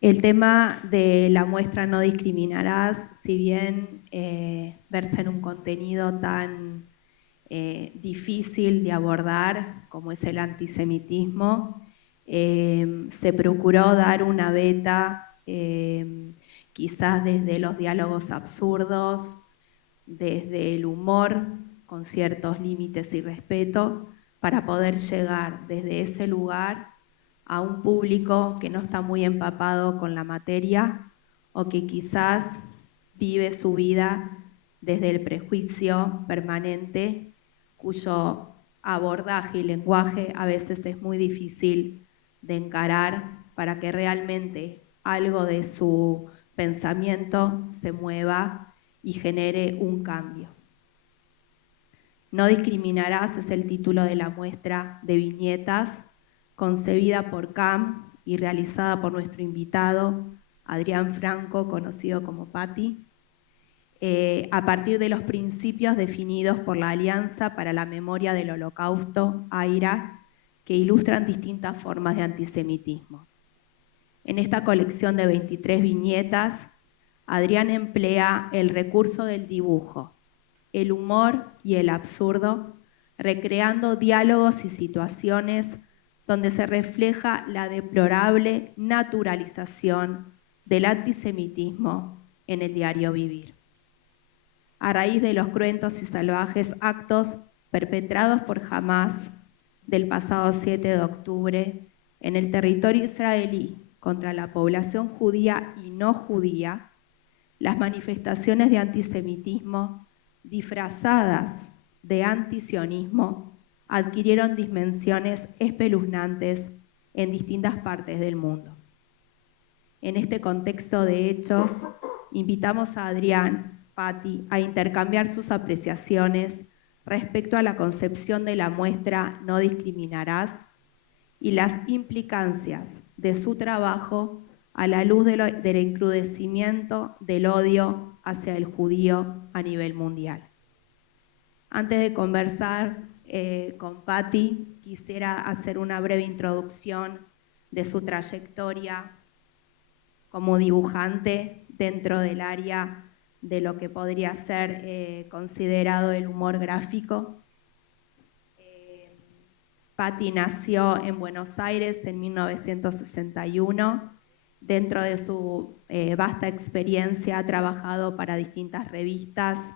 El tema de la muestra No Discriminarás, si bien versa en un contenido tan difícil de abordar como es el antisemitismo, se procuró dar una beta quizás desde los diálogos absurdos, desde el humor con ciertos límites y respeto, para poder llegar desde ese lugar a un público que no está muy empapado con la materia o que quizás vive su vida desde el prejuicio permanente, cuyo abordaje y lenguaje a veces es muy difícil de encarar para que realmente algo de su pensamiento se mueva y genere un cambio. No discriminarás es el título de la muestra de viñetas concebida por CAM y realizada por nuestro invitado Adrián Franco, conocido como Patti, a partir de los principios definidos por la Alianza para la Memoria del Holocausto, AIRA, que ilustran distintas formas de antisemitismo. En esta colección de 23 viñetas, Adrián emplea el recurso del dibujo, el humor y el absurdo, recreando diálogos y situaciones donde se refleja la deplorable naturalización del antisemitismo en el diario vivir. A raíz de los cruentos y salvajes actos perpetrados por Hamás del pasado 7 de octubre en el territorio israelí contra la población judía y no judía, las manifestaciones de antisemitismo disfrazadas de antisionismo adquirieron dimensiones espeluznantes en distintas partes del mundo. En este contexto de hechos, invitamos a Adrián, Patti, a intercambiar sus apreciaciones respecto a la concepción de la muestra No Discriminarás y las implicancias de su trabajo a la luz del encrudecimiento del odio hacia el judío a nivel mundial. Antes de conversar con Patti, quisiera hacer una breve introducción de su trayectoria como dibujante dentro del área de lo que podría ser considerado el humor gráfico. Patti nació en Buenos Aires en 1961. Dentro de su vasta experiencia ha trabajado para distintas revistas,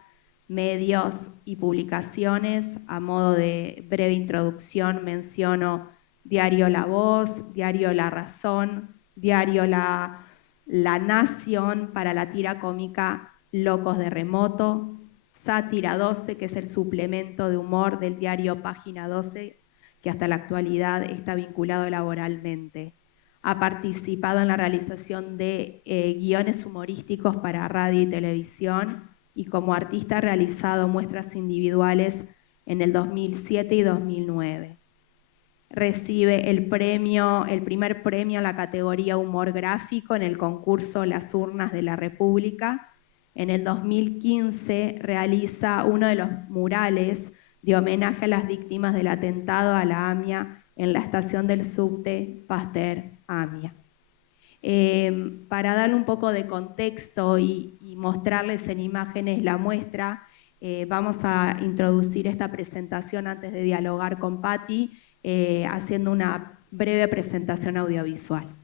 medios y publicaciones. A modo de breve introducción menciono Diario La Voz, Diario La Razón, Diario La Nación, para la tira cómica Locos de Remoto, Sátira 12, que es el suplemento de humor del diario Página 12, que hasta la actualidad está vinculado laboralmente. Ha participado en la realización de guiones humorísticos para radio y televisión y como artista ha realizado muestras individuales en el 2007 y 2009. Recibe el primer premio en la categoría humor gráfico en el concurso Las Urnas de la República. En el 2015 realiza uno de los murales de homenaje a las víctimas del atentado a la AMIA en la estación del subte Pasteur-AMIA. Para darle un poco de contexto y mostrarles en imágenes la muestra, vamos a introducir esta presentación antes de dialogar con Patti, haciendo una breve presentación audiovisual.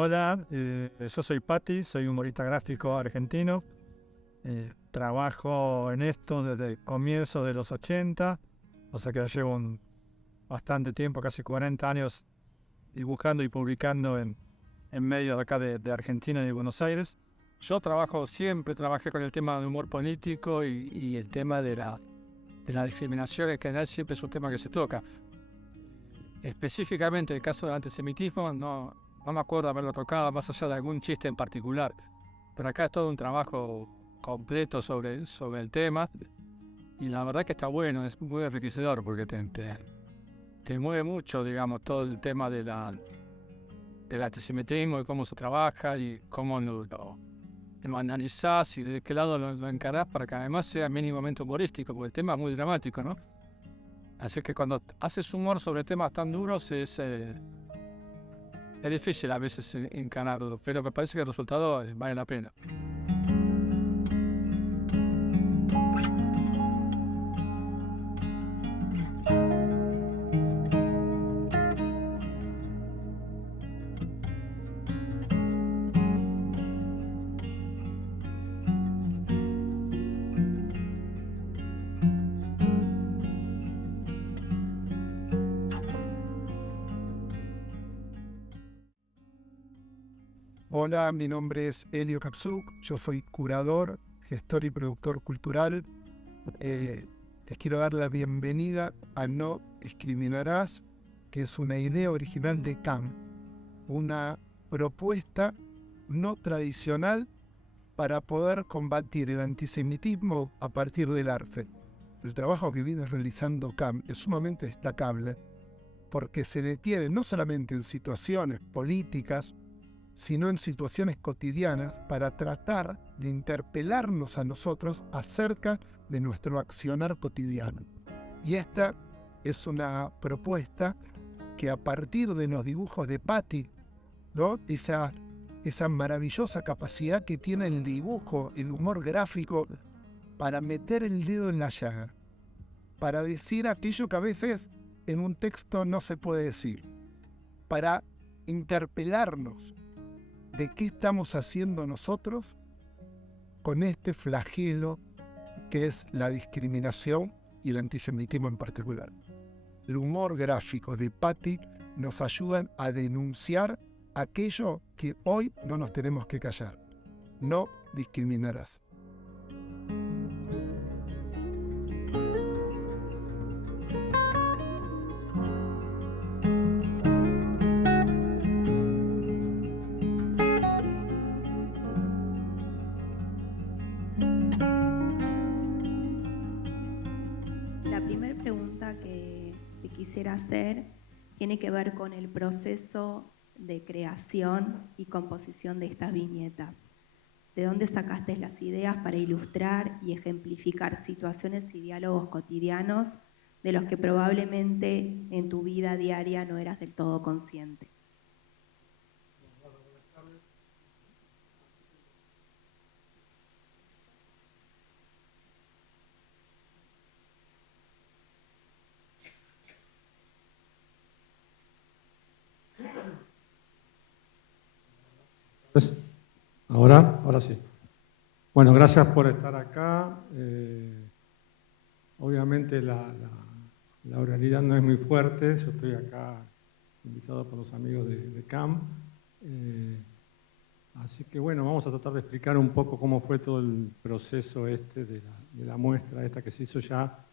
Hola, yo soy Patti, soy humorista gráfico argentino. Trabajo en esto desde el comienzo de los 80, o sea que ya llevo bastante tiempo, casi 40 años, dibujando y publicando en medios de acá de Argentina y de Buenos Aires. Yo siempre trabajé con el tema de humor político y el tema de la discriminación en general siempre es un tema que se toca. Específicamente el caso del antisemitismo, no no me acuerdo haberlo tocado, más allá de algún chiste en particular. Pero acá es todo un trabajo completo sobre el tema. Y la verdad que está bueno, es muy enriquecedor porque te mueve mucho, digamos, todo el tema del antisemitismo y cómo se trabaja y cómo lo analizás y de qué lado lo encarás para que además sea mínimamente humorístico, porque el tema es muy dramático, ¿no? Así que cuando haces humor sobre temas tan duros es difícil a veces encararlo, pero me parece que el resultado vale la pena. Hola, mi nombre es Elio Kapsuk, yo soy curador, gestor y productor cultural. Les quiero dar la bienvenida a No Discriminarás, que es una idea original de CAM, una propuesta no tradicional para poder combatir el antisemitismo a partir del arte. El trabajo que viene realizando CAM es sumamente destacable porque se detiene no solamente en situaciones políticas, sino en situaciones cotidianas para tratar de interpelarnos a nosotros acerca de nuestro accionar cotidiano. Y esta es una propuesta que a partir de los dibujos de Patti, ¿no? esa maravillosa capacidad que tiene el dibujo, el humor gráfico, para meter el dedo en la llaga, para decir aquello que a veces en un texto no se puede decir, para interpelarnos de qué estamos haciendo nosotros con este flagelo que es la discriminación y el antisemitismo en particular. El humor gráfico de Patti nos ayuda a denunciar aquello que hoy no nos tenemos que callar. No discriminarás. La primera pregunta que te quisiera hacer tiene que ver con el proceso de creación y composición de estas viñetas. ¿De dónde sacaste las ideas para ilustrar y ejemplificar situaciones y diálogos cotidianos de los que probablemente en tu vida diaria no eras del todo consciente? Ahora sí. Bueno, gracias por estar acá. Obviamente la oralidad no es muy fuerte. Yo estoy acá invitado por los amigos de CAM. Así que bueno, vamos a tratar de explicar un poco cómo fue todo el proceso de la muestra esta que se hizo ya.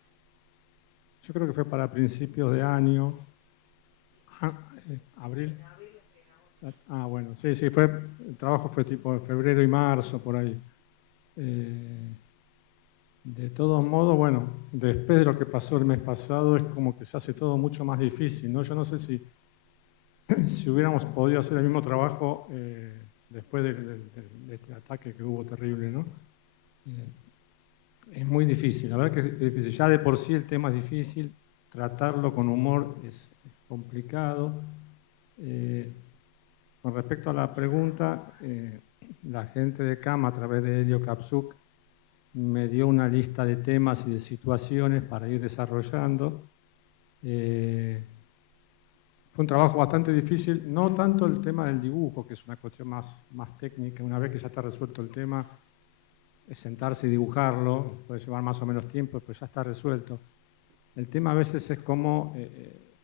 Yo creo que fue para principios de año. ¿Abril? Bueno, sí, el trabajo fue tipo en febrero y marzo, por ahí. De todos modos, bueno, después de lo que pasó el mes pasado, es como que se hace todo mucho más difícil, ¿no? Yo no sé si hubiéramos podido hacer el mismo trabajo después de este ataque que hubo terrible, ¿no? Es muy difícil, la verdad que es difícil. Ya de por sí el tema es difícil, tratarlo con humor es complicado. Con respecto a la pregunta, la gente de CAM, a través de Elio Kapsuk, me dio una lista de temas y de situaciones para ir desarrollando. Fue un trabajo bastante difícil, no tanto el tema del dibujo, que es una cuestión más técnica. Una vez que ya está resuelto el tema, es sentarse y dibujarlo, puede llevar más o menos tiempo, pero ya está resuelto. El tema a veces es cómo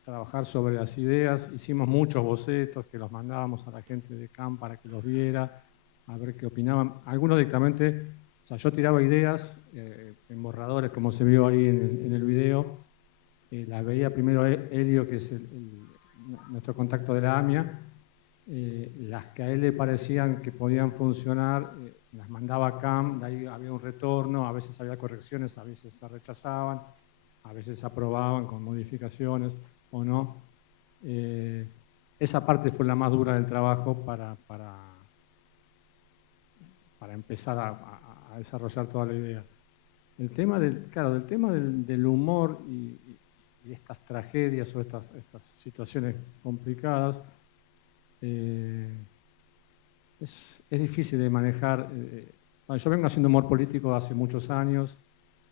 trabajar sobre las ideas. Hicimos muchos bocetos que los mandábamos a la gente de CAM para que los viera, a ver qué opinaban. Algunos directamente, o sea, yo tiraba ideas en borradores, como se vio ahí en el video. La veía primero Elio, que es nuestro contacto de la AMIA. las que a él le parecían que podían funcionar, las mandaba a CAM, de ahí había un retorno, a veces había correcciones, a veces se rechazaban, a veces se aprobaban con modificaciones o no. Esa parte fue la más dura del trabajo para empezar a desarrollar toda la idea. El tema del humor y estas tragedias o estas situaciones complicadas es difícil de manejar. Yo vengo haciendo humor político hace muchos años,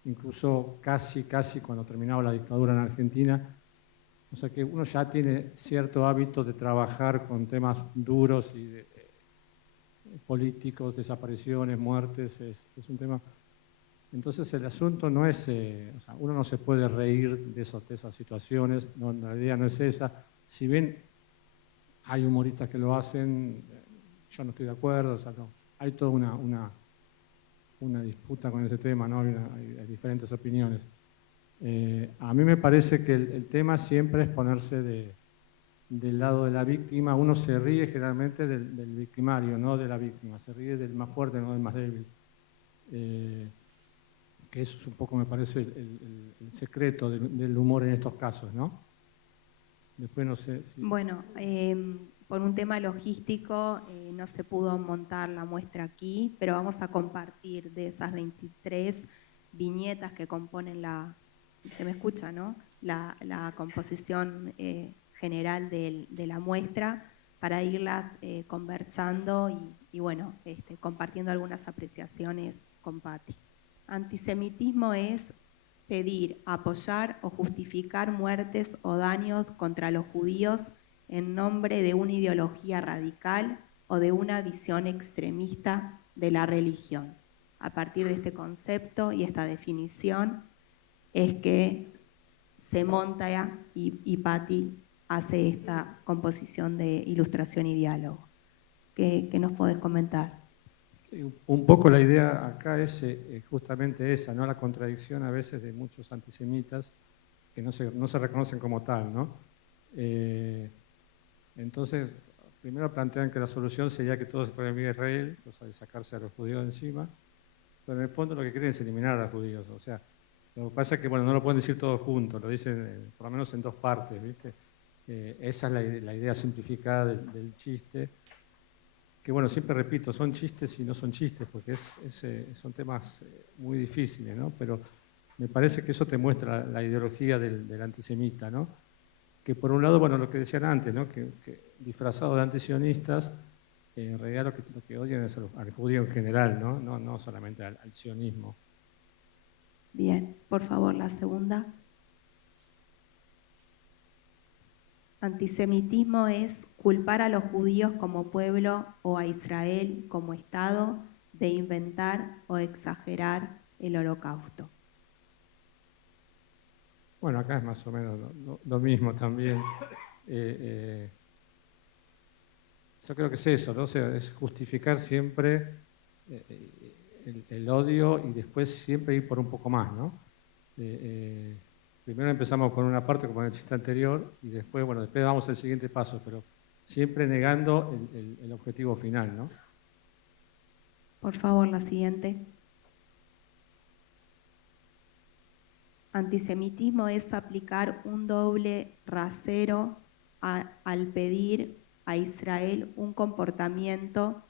incluso casi cuando terminaba la dictadura en Argentina. O sea que uno ya tiene cierto hábito de trabajar con temas duros y políticos, desapariciones, muertes, es un tema. Entonces el asunto no es, o sea, uno no se puede reír de esas situaciones, no, la idea no es esa. Si bien hay humoristas que lo hacen, yo no estoy de acuerdo, o sea, no, hay toda una disputa con ese tema, ¿no? Hay diferentes opiniones. A mí me parece que el tema siempre es ponerse del lado de la víctima. Uno se ríe generalmente del victimario, no de la víctima, se ríe del más fuerte, no del más débil. Que eso es un poco, me parece, el secreto del humor en estos casos, ¿no? Después no sé si... Bueno, por un tema logístico no se pudo montar la muestra aquí, pero vamos a compartir de esas 23 viñetas que componen se me escucha, ¿no? La composición general de la muestra para irlas conversando y bueno, compartiendo algunas apreciaciones con Patti. Antisemitismo es pedir, apoyar o justificar muertes o daños contra los judíos en nombre de una ideología radical o de una visión extremista de la religión. A partir de este concepto y esta definición es que se monta y Patti hace esta composición de ilustración y diálogo. ¿Qué nos podés comentar? Sí, un poco la idea acá es justamente esa, ¿no? La contradicción a veces de muchos antisemitas que no se reconocen como tal, ¿no? Entonces, primero plantean que la solución sería que todos se fueran a vivir a Israel, cosa de sacarse a los judíos de encima, pero en el fondo lo que quieren es eliminar a los judíos. O sea, lo que pasa es que, bueno, no lo pueden decir todos juntos, lo dicen por lo menos en dos partes, ¿viste? Esa es la idea simplificada del chiste. Que bueno, siempre repito, son chistes y no son chistes, porque son temas muy difíciles, ¿no? Pero me parece que eso te muestra la ideología del antisemita, ¿no? Que por un lado, bueno, lo que decían antes, ¿no? Que disfrazado de antisionistas, en realidad lo que odian es al judío en general, ¿no? No solamente al sionismo. Bien, por favor, la segunda. Antisemitismo es culpar a los judíos como pueblo o a Israel como Estado de inventar o exagerar el holocausto. Bueno, acá es más o menos lo mismo también. Yo creo que es eso, ¿no? O sea, es justificar siempre el odio y después siempre ir por un poco más, ¿no? Primero empezamos con una parte como en el chiste anterior y después, bueno, después vamos al siguiente paso, pero siempre negando el objetivo final, ¿no? Por favor, la siguiente. Antisemitismo es aplicar un doble rasero al pedir a Israel un comportamiento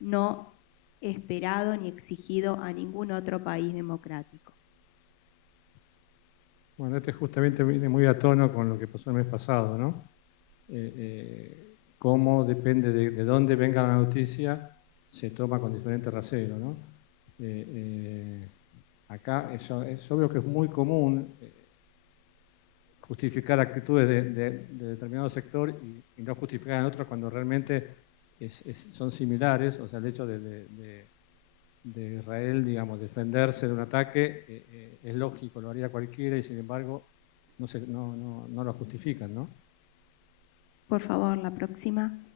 no esperado ni exigido a ningún otro país democrático. Bueno, justamente viene muy a tono con lo que pasó el mes pasado, ¿no? Cómo depende de dónde venga la noticia, se toma con diferente rasero, ¿no? Acá es obvio que es muy común justificar actitudes de determinado sector y no justificar en otro cuando realmente son similares. O sea, el hecho de Israel, digamos, defenderse de un ataque es lógico, lo haría cualquiera y sin embargo no lo justifican, ¿no? Por favor, la próxima.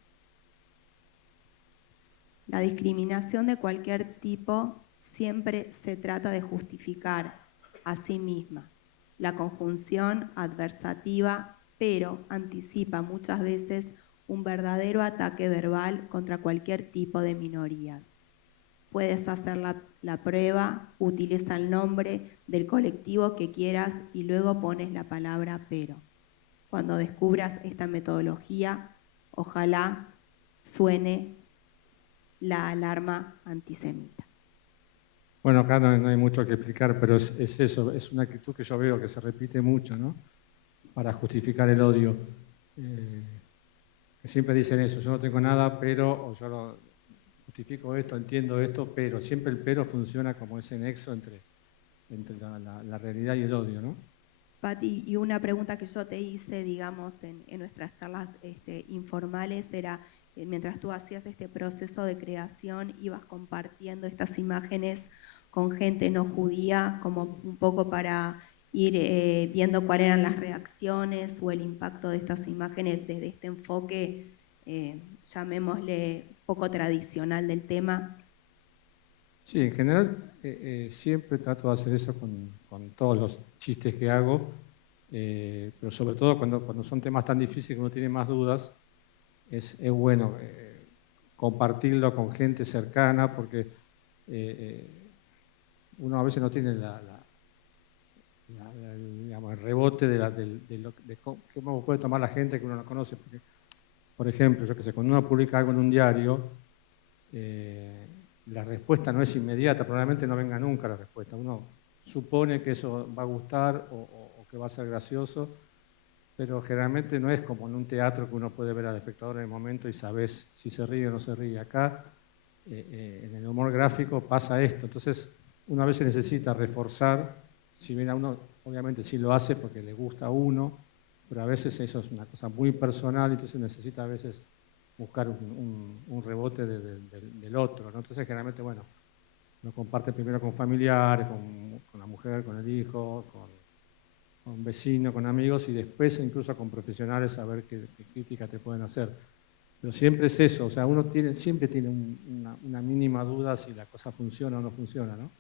La discriminación de cualquier tipo siempre se trata de justificar a sí misma. La conjunción adversativa, pero anticipa muchas veces un verdadero ataque verbal contra cualquier tipo de minorías. Puedes hacer la prueba, utiliza el nombre del colectivo que quieras y luego pones la palabra pero. Cuando descubras esta metodología, ojalá suene la alarma antisemita. Bueno, acá no hay mucho que explicar, pero es eso, es una actitud que yo veo que se repite mucho, ¿no? Para justificar el odio. Que siempre dicen eso, yo no tengo nada, pero, o yo justifico esto, entiendo esto, pero siempre el pero funciona como ese nexo entre la realidad y el odio, ¿no? Pati, y una pregunta que yo te hice, digamos, en nuestras charlas informales era, mientras tú hacías este proceso de creación, ibas compartiendo estas imágenes con gente no judía, como un poco para ir viendo cuáles eran las reacciones o el impacto de estas imágenes desde este enfoque, llamémosle poco tradicional del tema. Sí, en general siempre trato de hacer eso con todos los chistes que hago, pero sobre todo cuando son temas tan difíciles que uno tiene más dudas, es bueno compartirlo con gente cercana, porque uno a veces no tiene digamos, el rebote de cómo puede tomar la gente que uno no conoce. Porque, por ejemplo, yo que sé, cuando uno publica algo en un diario, la respuesta no es inmediata, probablemente no venga nunca la respuesta. Uno supone que eso va a gustar o que va a ser gracioso, pero generalmente no es como en un teatro que uno puede ver al espectador en el momento y sabes si se ríe o no se ríe. Acá, en el humor gráfico, pasa esto. Entonces, uno a veces necesita reforzar, si bien a uno, obviamente sí lo hace porque le gusta a uno, pero a veces eso es una cosa muy personal, entonces necesita a veces buscar un rebote del otro, ¿no? Entonces, generalmente, bueno, lo comparte primero con familiares, con la mujer, con el hijo, con vecinos, con amigos, y después incluso con profesionales a ver qué crítica te pueden hacer. Pero siempre es eso, o sea, uno siempre tiene una mínima duda si la cosa funciona o no funciona, ¿no?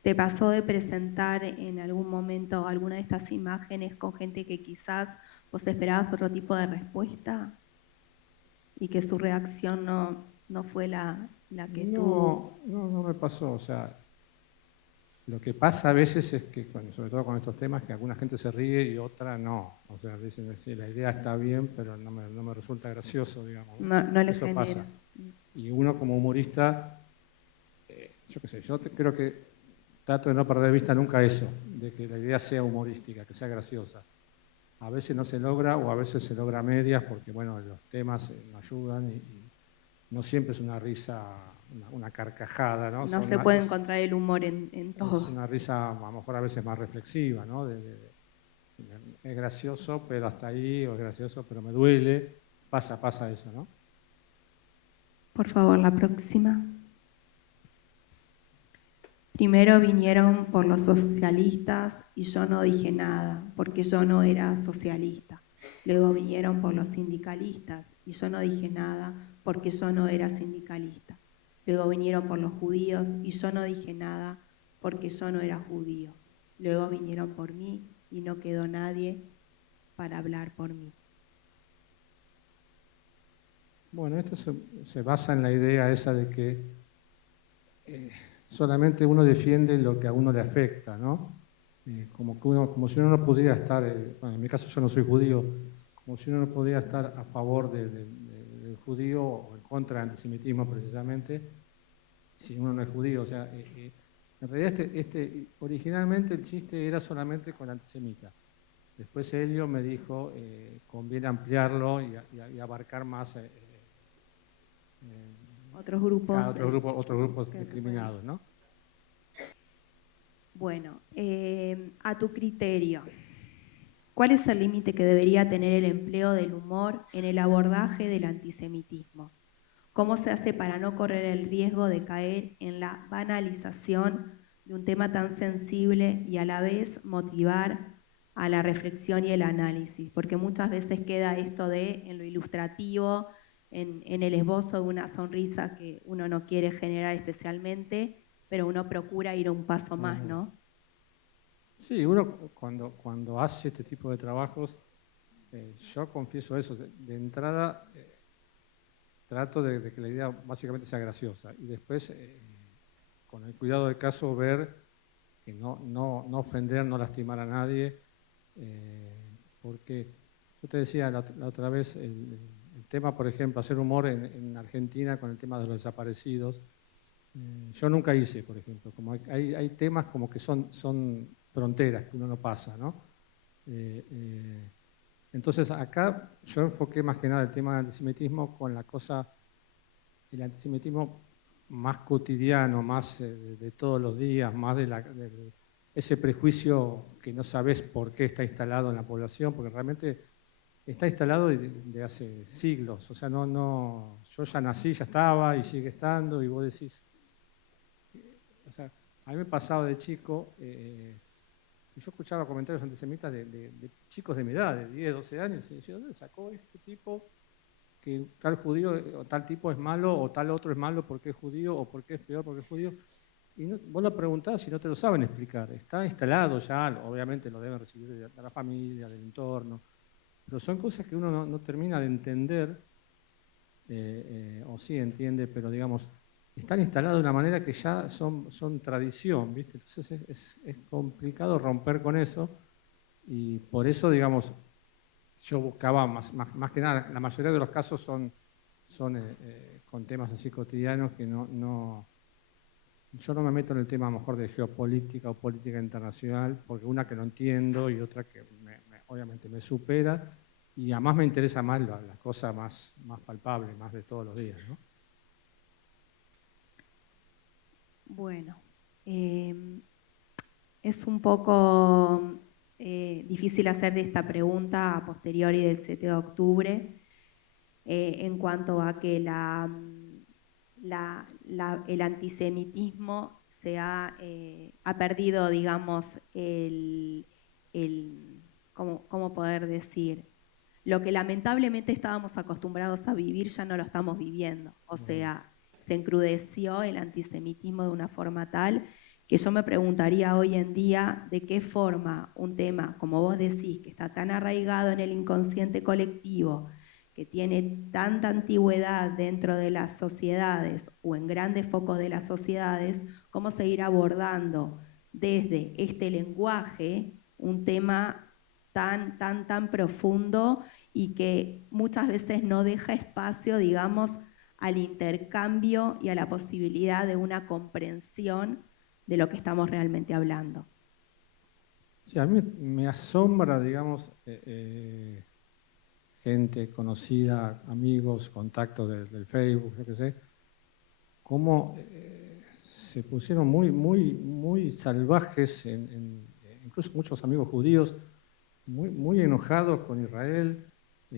¿Te pasó de presentar en algún momento alguna de estas imágenes con gente que quizás vos esperabas otro tipo de respuesta y que su reacción no fue la que tuvo? No me pasó, o sea, lo que pasa a veces es que, sobre todo con estos temas, que alguna gente se ríe y otra no. O sea, dicen, sí, la idea está bien, pero no me resulta gracioso, digamos. No les Eso genera. pasa. Y uno como humorista, yo qué sé, creo que trato de no perder de vista nunca eso, de que la idea sea humorística, que sea graciosa. A veces no se logra o a veces se logra a medias porque, bueno, los temas no ayudan y no siempre es una risa, una carcajada, ¿no? No se puede encontrar el humor en todo. Es una risa a lo mejor a veces más reflexiva, ¿no? Es gracioso, pero hasta ahí, o es gracioso, pero me duele. Pasa eso, ¿no? Por favor, la próxima. Primero vinieron por los socialistas y yo no dije nada, porque yo no era socialista. Luego vinieron por los sindicalistas y yo no dije nada, porque yo no era sindicalista. Luego vinieron por los judíos y yo no dije nada, porque yo no era judío. Luego vinieron por mí y no quedó nadie para hablar por mí. Bueno, esto se basa en la idea esa de que solamente uno defiende lo que a uno le afecta, ¿no? Como si uno no pudiera estar, bueno, en mi caso yo no soy judío, como si uno no pudiera estar a favor del judío o en contra del antisemitismo precisamente, si uno no es judío. O sea, en realidad originalmente el chiste era solamente con antisemita. Después Elio me dijo, conviene ampliarlo y abarcar más otros grupos. Otros grupos discriminados, ¿no? Bueno, a tu criterio, ¿cuál es el límite que debería tener el empleo del humor en el abordaje del antisemitismo? ¿Cómo se hace para no correr el riesgo de caer en la banalización de un tema tan sensible y a la vez motivar a la reflexión y el análisis? Porque muchas veces queda esto en lo ilustrativo, en el esbozo de una sonrisa que uno no quiere generar especialmente, pero uno procura ir un paso más, ¿no? Sí, uno cuando hace este tipo de trabajos, yo confieso eso, de entrada trato de que la idea básicamente sea graciosa. Y después, con el cuidado del caso, ver que no ofender, no lastimar a nadie, porque yo te decía la otra vez, el tema, por ejemplo, hacer humor en Argentina con el tema de los desaparecidos, yo nunca hice, por ejemplo, como hay temas como que son fronteras que uno no pasa, ¿no? Entonces acá yo enfoqué más que nada el tema del antisemitismo con la cosa, el antisemitismo más cotidiano, más de todos los días, más de ese prejuicio que no sabes por qué está instalado en la población, porque realmente está instalado de hace siglos. O sea, yo ya nací, ya estaba y sigue estando, y vos decís, o sea, a mí me pasaba de chico, y yo escuchaba comentarios antisemitas de chicos de mi edad, de 10, 12 años, y decía, ¿dónde sacó este tipo que tal judío o tal tipo es malo o tal otro es malo porque es judío o porque es peor porque es judío? Y vos lo preguntás y no te lo saben explicar. Está instalado ya, obviamente lo deben recibir de la familia, del entorno, pero son cosas que uno no termina de entender, o sí entiende, pero digamos, están instalados de una manera que ya son tradición, ¿viste? Entonces es complicado romper con eso, y por eso, digamos, yo buscaba más que nada, la mayoría de los casos son con temas así cotidianos que yo no me meto en el tema a lo mejor de geopolítica o política internacional, porque una que no entiendo y otra que obviamente me supera, y además me interesa más la cosa más palpable, más de todos los días, ¿no? Bueno, es un poco difícil hacer de esta pregunta a posteriori del 7 de octubre en cuanto a que el antisemitismo ha perdido, digamos, ¿cómo poder decir? Lo que lamentablemente estábamos acostumbrados a vivir ya no lo estamos viviendo. O sea, se encrudeció el antisemitismo de una forma tal que yo me preguntaría hoy en día de qué forma un tema, como vos decís, que está tan arraigado en el inconsciente colectivo, que tiene tanta antigüedad dentro de las sociedades o en grandes focos de las sociedades, cómo seguir abordando desde este lenguaje un tema tan profundo y que muchas veces no deja espacio, digamos, al intercambio y a la posibilidad de una comprensión de lo que estamos realmente hablando. Sí, a mí me asombra, digamos, gente conocida, amigos, contactos del Facebook, yo qué sé, cómo se pusieron muy salvajes, incluso muchos amigos judíos, muy enojados con Israel, o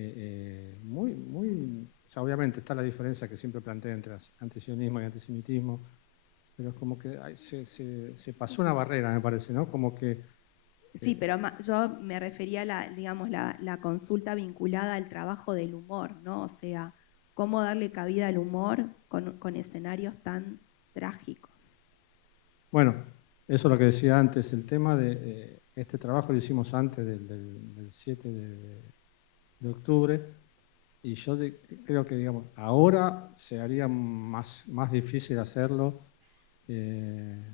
sea, obviamente está la diferencia que siempre plantea entre antisionismo y antisemitismo, pero es como que se pasó una barrera, me parece, ¿no? Como que... Sí, pero yo me refería a la consulta vinculada al trabajo del humor, ¿no? O sea, cómo darle cabida al humor con escenarios tan trágicos. Bueno, eso es lo que decía antes, el tema de este trabajo lo hicimos antes del 7 de octubre, y yo creo que, digamos, ahora se haría más difícil hacerlo,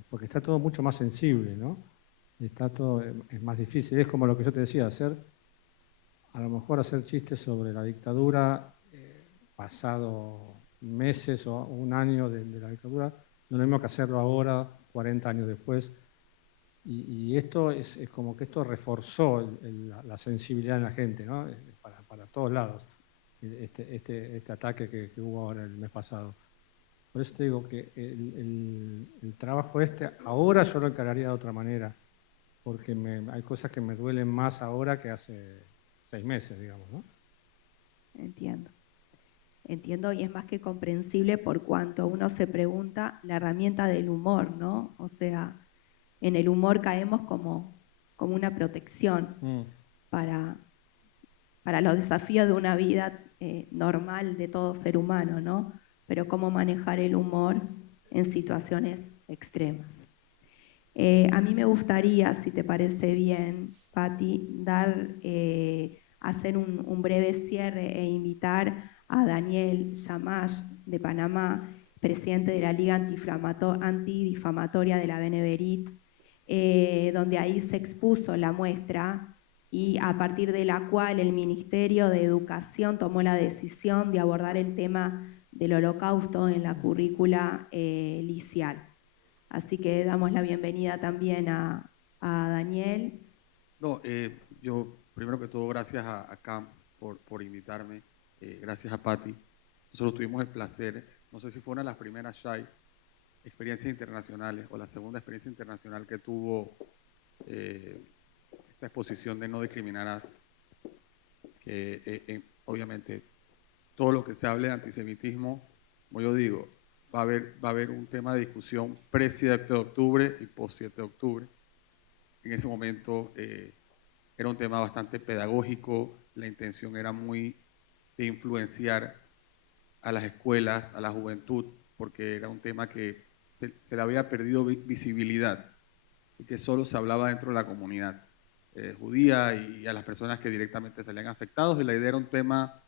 porque está todo mucho más sensible, ¿no? Está todo, es más difícil, es como lo que yo te decía, a lo mejor hacer chistes sobre la dictadura, pasado meses o un año de la dictadura, no es lo mismo que hacerlo ahora, 40 años después, y esto es como que esto reforzó la sensibilidad en la gente, ¿no? Para todos lados, este ataque que hubo ahora el mes pasado. Por eso te digo que el trabajo ahora yo lo encararía de otra manera, porque hay cosas que me duelen más ahora que hace 6 meses, digamos, ¿no? Entiendo, y es más que comprensible por cuanto uno se pregunta la herramienta del humor, ¿no? O sea, en el humor caemos como una protección para los desafíos de una vida normal de todo ser humano, ¿no? Pero cómo manejar el humor en situaciones extremas. A mí me gustaría, si te parece bien, Patti, hacer un breve cierre e invitar a Daniel Yamash de Panamá, presidente de la Liga Antidifamatoria de la Beneverit, donde ahí se expuso la muestra y a partir de la cual el Ministerio de Educación tomó la decisión de abordar el tema del Holocausto en la currícula liceal. Así que damos la bienvenida también a Daniel. No, yo primero que todo gracias a CAM por invitarme, gracias a Patti. Nosotros tuvimos el placer, no sé si fue una de las primeras SHAI, experiencias internacionales, o la segunda experiencia internacional que tuvo esta exposición de No Discriminarás, que obviamente todo lo que se hable de antisemitismo, como yo digo, va a haber un tema de discusión pre-7 de octubre y post-7 de octubre. En ese momento era un tema bastante pedagógico, la intención era muy de influenciar a las escuelas, a la juventud, porque era un tema que se le había perdido visibilidad y que solo se hablaba dentro de la comunidad judía y a las personas que directamente salían afectados, y la idea era un tema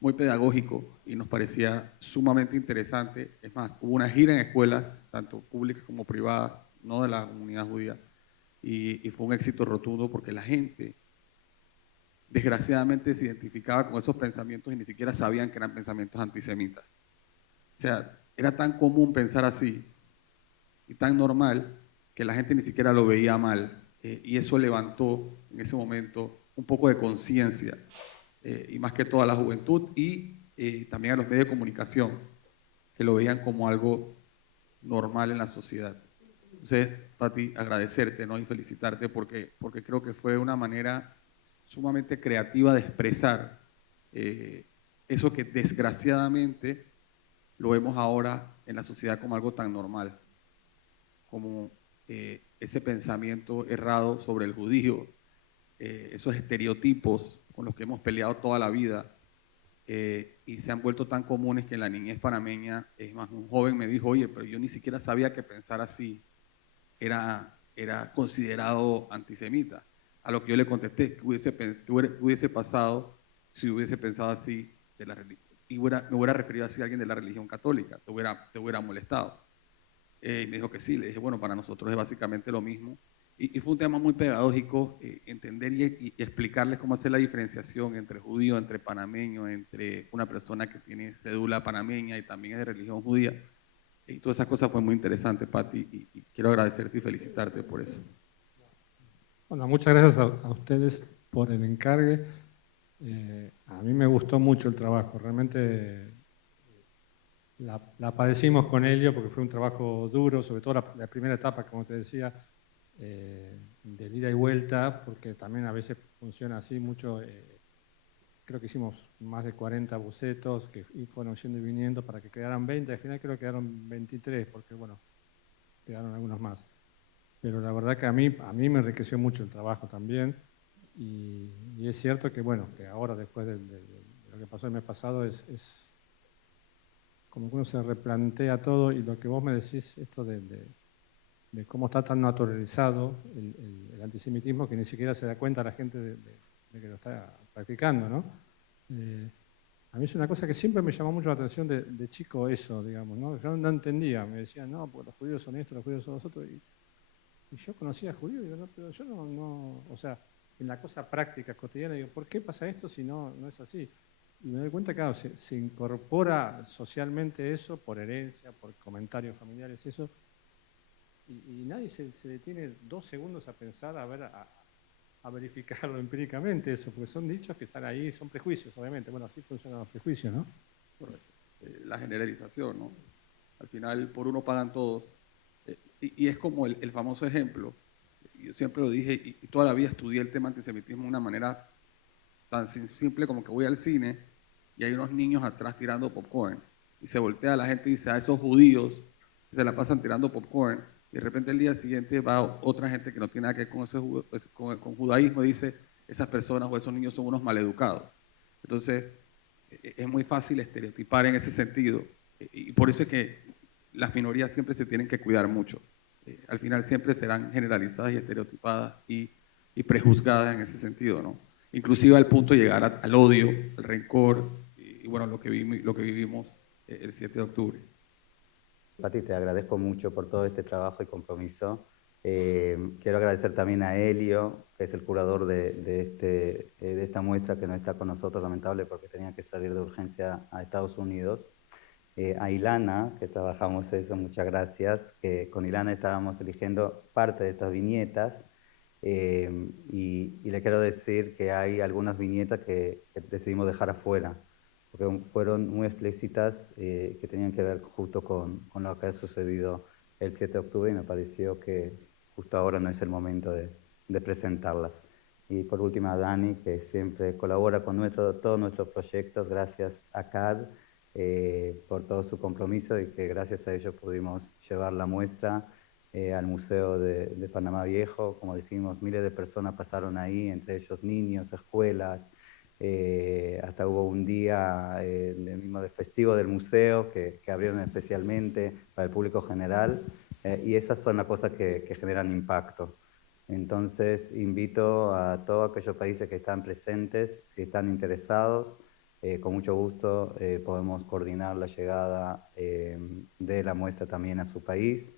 muy pedagógico y nos parecía sumamente interesante. Es más, hubo una gira en escuelas, tanto públicas como privadas, no de la comunidad judía, y fue un éxito rotundo porque la gente desgraciadamente se identificaba con esos pensamientos y ni siquiera sabían que eran pensamientos antisemitas. O sea, era tan común pensar así y tan normal que la gente ni siquiera lo veía mal, y eso levantó en ese momento un poco de conciencia, y más que todo a la juventud y también a los medios de comunicación, que lo veían como algo normal en la sociedad. Entonces, Patti, agradecerte, ¿no? Y felicitarte porque creo que fue una manera sumamente creativa de expresar eso que desgraciadamente lo vemos ahora en la sociedad como algo tan normal, como ese pensamiento errado sobre el judío, esos estereotipos con los que hemos peleado toda la vida, y se han vuelto tan comunes que en la niñez panameña, es más, un joven me dijo, oye, pero yo ni siquiera sabía que pensar así era considerado antisemita. A lo que yo le contesté, ¿qué hubiese pasado si hubiese pensado así de la religión? Y me hubiera referido así a alguien de la religión católica, te hubiera molestado. Y me dijo que sí, le dije, bueno, para nosotros es básicamente lo mismo. Y fue un tema muy pedagógico, entender y explicarles cómo hacer la diferenciación entre judío, entre panameño, entre una persona que tiene cédula panameña y también es de religión judía. Y todas esas cosas fue muy interesante, Patti, y quiero agradecerte y felicitarte por eso. Bueno, muchas gracias a ustedes por el encargue. A mí me gustó mucho el trabajo, realmente la padecimos con Elio porque fue un trabajo duro, sobre todo la primera etapa, como te decía, de ida y vuelta, porque también a veces funciona así mucho. Creo que hicimos más de 40 bocetos que fueron yendo y viniendo para que quedaran 20, al final creo que quedaron 23, porque bueno, quedaron algunos más. Pero la verdad que a mí me enriqueció mucho el trabajo también, y es cierto que bueno, que ahora después de lo que pasó el mes pasado es como que uno se replantea todo, y lo que vos me decís, esto de cómo está tan naturalizado el antisemitismo que ni siquiera se da cuenta la gente de que lo está practicando, ¿no? A mí es una cosa que siempre me llamó mucho la atención de chico eso, digamos, ¿no? Yo no entendía, me decían, no, pues los judíos son esto, los judíos son los otros, y yo conocía judíos, digo, no, pero yo no, o sea, en la cosa práctica, cotidiana, digo, ¿por qué pasa esto si no es así? Y me doy cuenta, claro, se incorpora socialmente eso por herencia, por comentarios familiares, eso, y nadie se detiene 2 segundos a pensar, a verificarlo empíricamente eso, porque son dichos que están ahí, son prejuicios, obviamente. Bueno, así funcionan los prejuicios, ¿no? Correcto. La generalización, ¿no? Al final, por uno pagan todos. Y es como el famoso ejemplo, yo siempre lo dije, y toda la vida estudié el tema antisemitismo de una manera tan simple como que voy al cine y hay unos niños atrás tirando popcorn, y se voltea la gente y dice, a esos judíos que se la pasan tirando popcorn, y de repente el día siguiente va otra gente que no tiene nada que ver con judaísmo y dice, esas personas o esos niños son unos maleducados. Entonces, es muy fácil estereotipar en ese sentido, y por eso es que las minorías siempre se tienen que cuidar mucho. Al final siempre serán generalizadas y estereotipadas y prejuzgadas en ese sentido, ¿no? Inclusive al punto de llegar al odio, al rencor, y bueno, lo que vivimos el 7 de octubre. Pati, te agradezco mucho por todo este trabajo y compromiso. Quiero agradecer también a Elio, que es el curador de esta muestra, que no está con nosotros, lamentable, porque tenía que salir de urgencia a Estados Unidos. A Ilana, que trabajamos eso, muchas gracias. Con Ilana estábamos eligiendo parte de estas viñetas y le quiero decir que hay algunas viñetas que decidimos dejar afuera, porque fueron muy explícitas, que tenían que ver justo con lo que ha sucedido el 7 de octubre y me pareció que justo ahora no es el momento de presentarlas. Y por último a Dani, que siempre colabora con todos nuestros proyectos, gracias a CAD por todo su compromiso y que gracias a ello pudimos llevar la muestra al Museo de Panamá Viejo. Como dijimos, miles de personas pasaron ahí, entre ellos niños, escuelas, hasta hubo un día mismo de festivo del museo que abrieron especialmente para el público general y esas son las cosas que generan impacto. Entonces invito a todos aquellos países que están presentes, si están interesados, con mucho gusto podemos coordinar la llegada de la muestra también a su país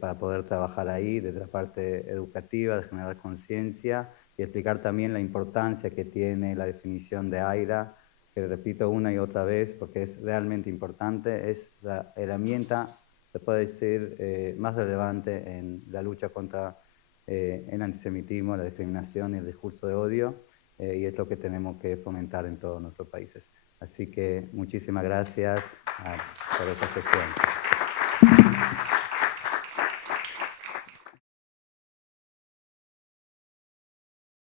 para poder trabajar ahí desde la parte educativa, de generar conciencia y explicar también la importancia que tiene la definición de AIRA, que repito una y otra vez porque es realmente importante, es la herramienta, se puede decir, más relevante en la lucha contra el antisemitismo, la discriminación y el discurso de odio, y es lo que tenemos que fomentar en todos nuestros países. Así que muchísimas gracias por esta sesión.